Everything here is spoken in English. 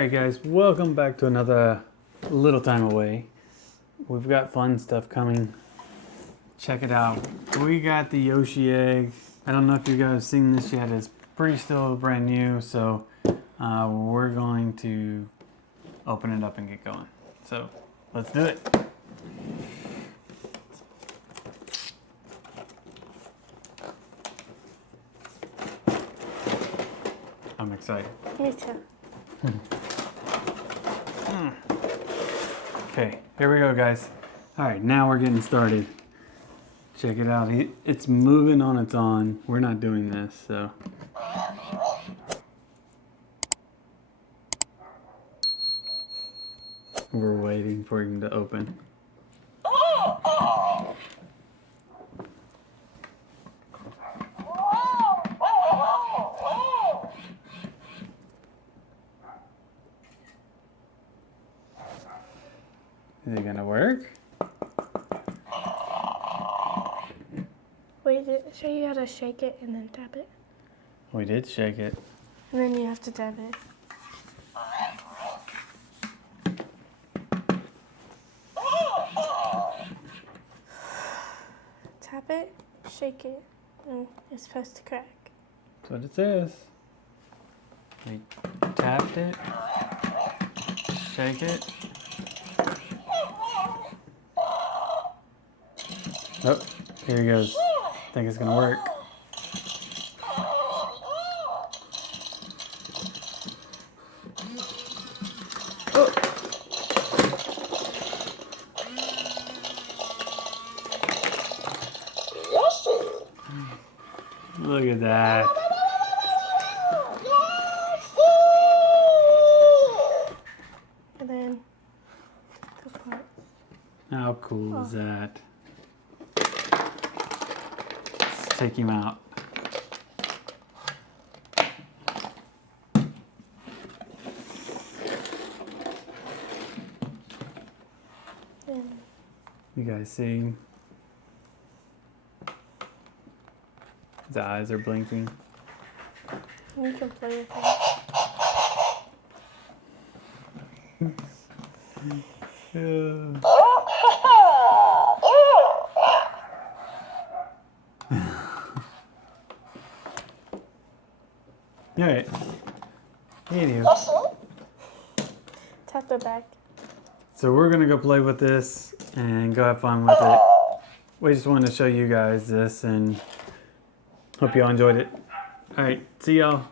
Alright guys, welcome back to another little time away. We've got fun stuff coming. Check it out. We got the Yoshi egg. I don't know if you guys have seen this yet. It's pretty still brand new, so we're going to open it up and get going. So let's do it. I'm excited. Me too. Okay, here we go guys. Alright, now we're getting started. Check it out. It's moving on its own. We're not doing this, so. We're waiting for him to open. Is it gonna work? Wait, did it show you how to shake it and then tap it? We did shake it. And then you have to tap it. Tap it, shake it, and it's supposed to crack. That's what it says. We tapped it, shake it. Oh, here he goes. I think it's gonna work. Oh. Look at that. And then the parts. How cool is that? Let's take him out. You guys see? His eyes are blinking. You can play with it. Yeah. Alright. Here you go. Tap the back. So we're gonna go play with this and go have fun with it. We just wanted to show you guys this and hope y'all enjoyed it. Alright, see y'all.